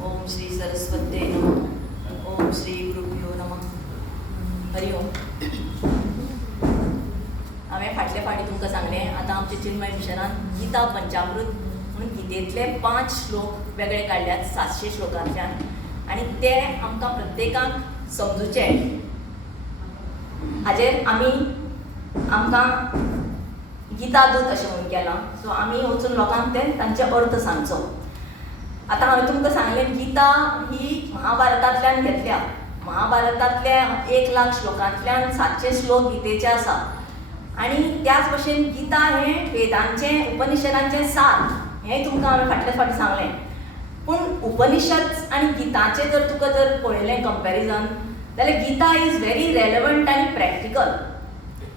ओम श्री सरस्वते नमः. ओम श्री गुरुभ्यो नमः. हरि ओम. हांवें फाटल्या फाटी तुमकां सांगलें आतां आमच्या चिन्मय मिशनान गीता पंचामृत म्हणून गीतेंतले 5 श्लोक वेगळे काडल्यात 700 श्लोकांतल्यान आनी ते आमकां प्रत्येकाक समजुचे. हाजेर आमकां गीता दूत अशें म्हणून केलां. सो आमी वचून लोकांक तांचे अर्थ सांगचो. आतां हांवें तुमकां सांगलें गीता ही महाभारतांतल्यान घेतल्या. महाभारतांतले 1,00,000 श्लोकांतल्यान 700 श्लोक गीतेचे आसा आनी त्याच भशेन गीता हें वेदांचें उपनिशदांचें सार हेंय तुमकां हांवें फाटल्या फावटी सांगलें. पूण उपनिशद आनी गीताचें जर तुका जर पळयलें कंपॅरिजन जाल्यार गीता इज व्हेरी रेलेवंट आनी प्रॅक्टिकल.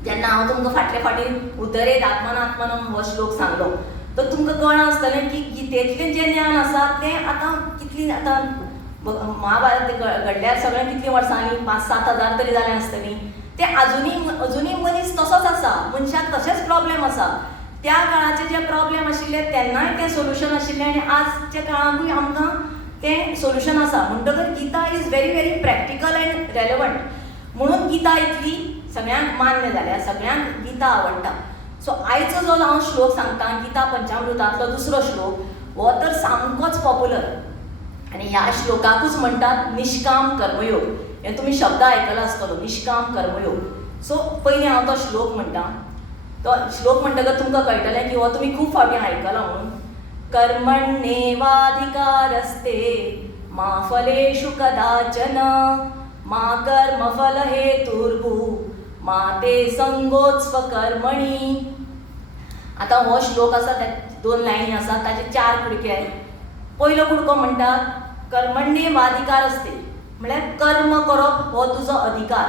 जेन्ना हांव तुमकां फाटल्या फावटी उतरेत आत्मनात्मनम हो श्लोक सांगलो तर तुमकां कळना आसतलें की गीतेंतलें जें ज्ञान आसा तें आतां कितलीं आतां महाभारत घडल्यार सगळें कितलीं वर्सांनी 5-7 हजार तरी जालें आसतलीं. तें अजुनूय मनीस तसोच आसा. मनशाक तशेंच प्रॉब्लेम आसा. त्या काळाचे जे प्रॉब्लेम आशिल्ले तेन्नाय तें सोल्युशन आशिल्लें आनी आजच्या काळाकूय आमकां तें सोल्युशन आसा. म्हणटकर Gita is very very practical and relevant. म्हणून गीता इतली सगळ्यांक मान्य जाल्या. सगळ्यांक गीता आवडटा. सो आयचो जो हांव श्लोक सांगता गीता पंचामृतांतलो 2रो श्लोक हो तर सामकोच पॉप्युलर आनी ह्या श्लोकाकूच म्हणटात निश्काम कर्मयोग. हे तुमी शब्द आयकला आसतलो निश्काम कर्मयोग. सो पयलीं हांव तो श्लोक म्हणटा. तो श्लोक म्हणटकच तुमकां कळटलें की हो तुमी खूब फावटी आयकला म्हणून. कर्मण्येवाधिकारस्ते मा फलेषु कदाचन मा कर्मफल हेतुर्भुः मा ते संगोत्स्व कर्मणि. आतां हो श्लोक आसा त्या 2 लायनी आसा ताचे 4 कुडके आहेत. पयलो कुडको म्हणटा कर्मण्येवाधिकार असते म्हळ्यार कर्म करप हो तुजो अधिकार.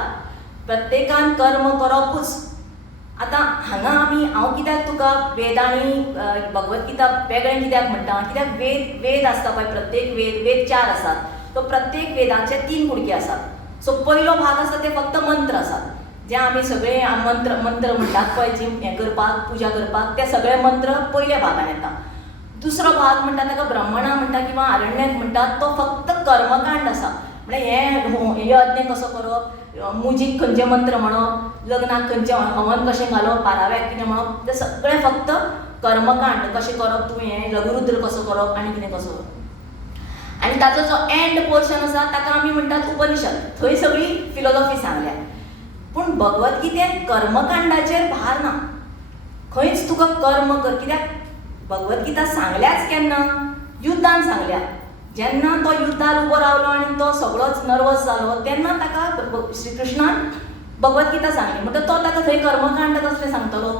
प्रत्येकान कर्म करपूच. आतां हांगा हांव कित्याक तुका वेद आनी भगवद्गीता वेगळें कित्याक म्हणटा कित्याक वेद आसता पळय. प्रत्येक वेद 4 आसात. तो प्रत्येक वेदाचे 3 कुडके आसात. सो पयलो भाग आसा ते फक्त मंत्र आसात जे आमी सगळे मंत्र म्हणटात पळय जी हें करपाक पुजा करपाक ते सगळे मंत्र पयल्या भागान येता. दुसरो भाग म्हणटा ताका ब्रह्मणा म्हणटा किंवा आरण्यक म्हणटात तो फक्त कर्मकांड आसा. म्हळ्यार हे यज्ञ कसो करप मुजीक खंयचे मंत्र म्हणप लग्नाक खंयचें हवन कशें घालप 12व्याक कितें म्हणप ते सगळें फक्त कर्मकांड. कशें करप तुवें हें लघुरुद्र कसो करप आनी कितें कसो करप. आनी ताचो जो एंड पोर्शन आसा ताका आमी म्हणटात उपनिशद. थंय सगळी फिलॉसॉफी सांगल्या. पूण भगवद्गीतेंत कर्मकांडाचेर भार ना. खंयच तुका कर्म कर. कित्याक भगवद्गीता सांगल्याच केन्ना युद्धान सांगल्या. जेन्ना तो युद्धार उबो रावलो आनी तो सगळोच नर्वस जालो तेन्ना ताका श्री कृष्णान भगवद्गीता सांगली. म्हणटकीर तो ताका थंय कर्मकांड कसलें सांगतलो.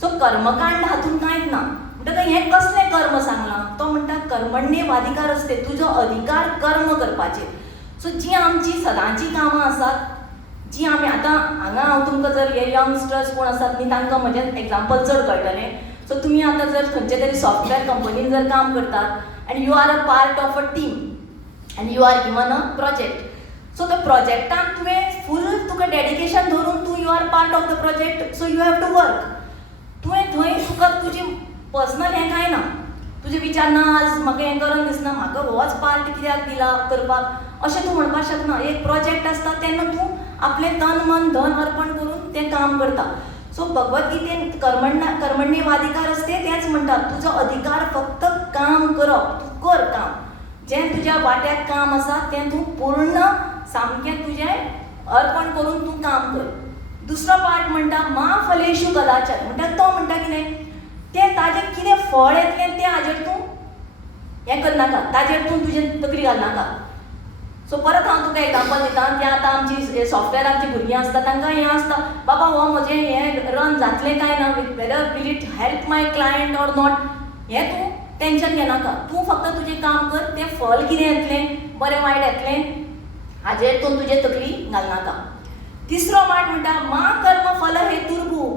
सो कर्मकांड हातून कांयच ना. म्हणटकीर हें कसलें कर्म सांगलां. तो म्हणटा कर्मण्येवाधिकार असते तुजो अधिकार कर्म करपाचेर. सो जीं आमची सदांची कामां आसात जी आमी आतां हांगा हांव तुमकां जर हे यंगस्टर्स कोण आसात न्ही तांकां म्हजें एक्झाम्पल चड कळटलें. सो तुमी आतां जर खंयचे तरी सॉफ्टवॅर कंपनीन जर काम करतात आनी you are a part of a team आनी you are given a project. So त्या प्रोजेक्टान तुवें फूल तुका डेडिकेशन धरून तूं you are part of the project. So you have to work. तुवें थंय तुका तुजें पर्सनल हें कांय ना. तुजे विचार ना आज म्हाका हें करन दिसना म्हाका होच पार्ट कित्याक दिला करपाक अशें तूं म्हणपाक शकना. एक प्रोजेक्ट आसता तेन्ना तूं आपलें तन मन धन अर्पण करून तें काम करता. सो भगवद्गीतेन कर्मण्येवाधिकार असते तेंच म्हणटात तुजो अधिकार फक्त काम करप. तूं कर काम. जें तुज्या वाट्याक काम आसा तें तूं पूर्ण सामकें तुजें अर्पण करून तूं काम कर. दुसरो पार्ट म्हणटा मा फलेषु कदाचन. म्हणटा तो म्हणटा कितें तें ताजें कितें फळ येतलें तें हाजेर तूं हें करनाका. ताजेर तूं तुजें तकली घालनाका. सो परत हांव तुका एग्जाम्पल दितां की आतां आमची सॉफ्टवॅराची भुरगीं आसता तांकां हें आसता बाबा हो म्हजें हें रन जातलें काय ना whether will it help my client or not हें तूं टेंशन घेनाका. तूं फक्त तुजें काम कर. तें फळ कितें येतलें बरें वायट येतलें हाजेर तूं तुजें तकली घालनाका. तिसरो पार्ट म्हणटा मा कर्म फल हेतुर्भुः.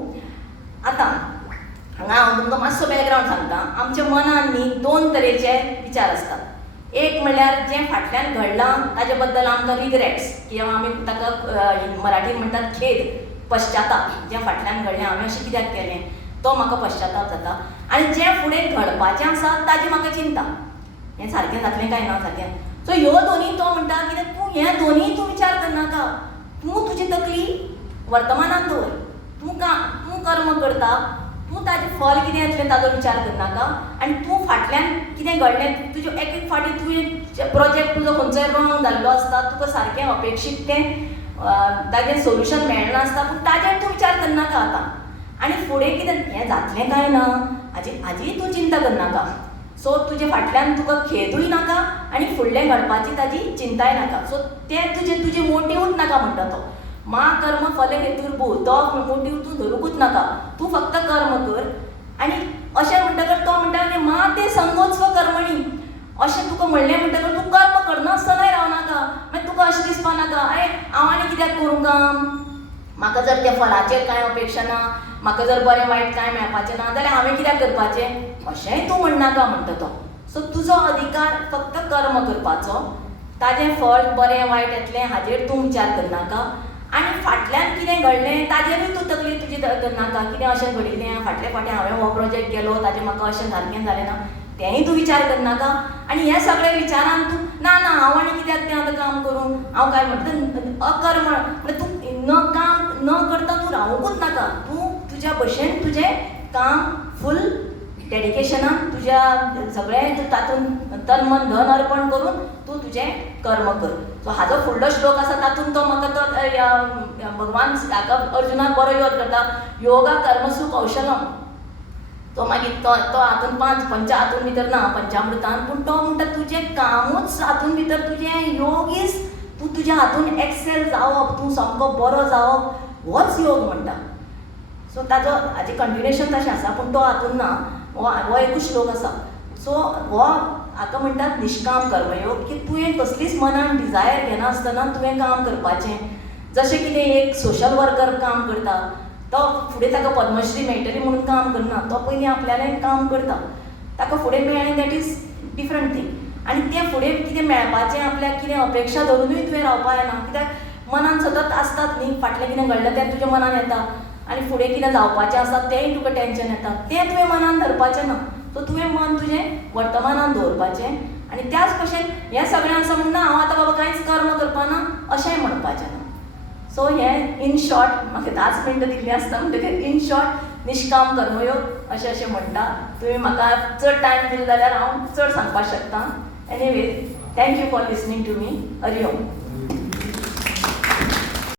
आतां हांगा हांव तुमकां मातसो बॅकग्रावंड सांगता. आमच्या मनान न्ही 2 तरेचे विचार आसतात. एक म्हणल्यार जें फाटल्यान घडलां ताजे बद्दल आमकां रिग्रेट्स किंवा आमी ताका मराठीन म्हणटात खेद पश्चाताप. जें फाटल्यान घडलें हांवें अशें कित्याक केलें तो म्हाका पश्चाताप जाता. आनी जें फुडें घडपाचें आसा ताजी म्हाका चिंता. हें सारकें जातलें काय ना सारकें. सो ह्यो दोनी तो म्हणटा कितें तूं हें दोनीय तूं विचार करनाका. तूं तुजी तकली वर्तमानांत दवर. तूं कर्म करता, तूं ताजें फल कितें येतलें ताचो विचार करनाका. आनी तूं फाटल्यान कितें घडलें तुजें एक एक फावटी तुवें प्रोजेक्ट तुजो खंयचोय रॉंग जाल्लो आसता, तुका सारकें अपेक्षीत तें ताजें सोल्युशन मेळना आसता, पूण ताजेर तूं विचार करनाका आतां. आनी फुडें कितें हें जातलें काय ना हाजी तूं चिंता करनाका. सो तुजे फाटल्यान तुका खेदूय नाका आनी फुडलें घडपाची ताजी चिंताय नाका. सो तें तुजें मोटिवूच नाका म्हणटा तो. मा कर्म फल हेतुर्भूः, तो मोटीव तूं धरूंकूच नाका. तूं फक्त कर्म कर. आनी अशें म्हणटकर तो म्हणटा की मा ते संगोत्स्व कर्मणी. अशें तुका म्हणलें म्हणटकर तूं कर्म करनासतनाय रावनाका. मागीर तुका अशें दिसपा नाका अरे हांव आनी कित्याक करूं काम, म्हाका जर त्या फलाचेर कांय अपेक्षा ना, म्हाका जर बरें वायट कांय मेळपाचें ना जाल्यार हांवें कित्याक करपाचें, अशेंय तूं म्हणनाका म्हणटा तो. सो तुजो अधिकार फक्त कर्म करपाचो. ताजें फळ बरें वायट येतलें हाजेर तूं विचार करनाका. आनी फाटल्यान कितें घडलें ताजेरूय तूं तकली तुजी करनाका. कितें अशें घडिल्लें, फाटले फावटी हांवें हो प्रोजेक्ट केलो ताजें म्हाका अशें सारकें जालें ना, तेंय तूं विचार करनाका. आनी हे सगळे विचारान तूं ना ना हांव आनी कित्याक तें आतां काम करूं, हांव काय म्हणटा अकर्मण म्हणजे तूं काम न करता तूं रावूंकूच नाका. तूं तुज्या भशेन तुजें काम फूल डेडिकेशनान तुज्या सगळें तूं तातूंत तन मन धन अर्पण करून तूं तुजें कर्म कर. सो हाजो फुडलो श्लोक आसा तातूंत तो म्हाका तो भगवान अर्जुनाक बरो योद करता, योगा कर्मसु कौशलम. तो मागीर तो हातूंत पंच हातूंत भितर ना पंचामृतान, पूण तो म्हणटा तुजें कामूच हातूंत भितर तुजें योग इज तूं तुज्या हातूंत एक्सेल जावप, तूं सामको बरो जावप, होच योग म्हणटा. सो हाजें कंटिन्युएशन तशें आसा पूण तो हातूंत ना. हो एकूच श्लोक आसा. सो हो हाका म्हणटात निश्काम कर्मयोग, की तुवें कसलीच मनान डिजायर घेनासतना तुवें काम करपाचें. जशें कितें एक सोशल वर्कर काम करता, तो फुडें ताका पद्मश्री मेळटली म्हणून काम करना, तो पयलीं आपल्यालें काम करता. ताका फुडें मेळ्ळें दॅट इज डिफरंट थिंग. आनी तें फुडें कितें मेळपाचें आपल्याक कितें अपेक्षा धरुनूय तुवें रावपा येना. कित्याक मनान सतत आसतात न्ही, फाटलें कितें घडलें तें तुज्या मनान येता आनी फुडें कितें जावपाचें आसा तेंय तुका टेंशन येता, तें तुवें मनान धरपाचें ना. सो तुवें मन तुजें वर्तमानान दवरपाचें. आनी त्याच भशेन हें सगळें आसा म्हूण ना हांव आतां बाबा कांयच कर्म करपाना अशेंय म्हणपाचें ना. सो हें इन शॉर्ट म्हाका 10 मिनटां दिल्लीं आसता म्हणटकीर इन शॉर्ट निश्काम कर्मयोग अशें म्हणटा. तुवें म्हाका चड टायम दिलो जाल्यार हांव चड सांगपाक शकतां. Anyway thank you for listening to me. Hari Om.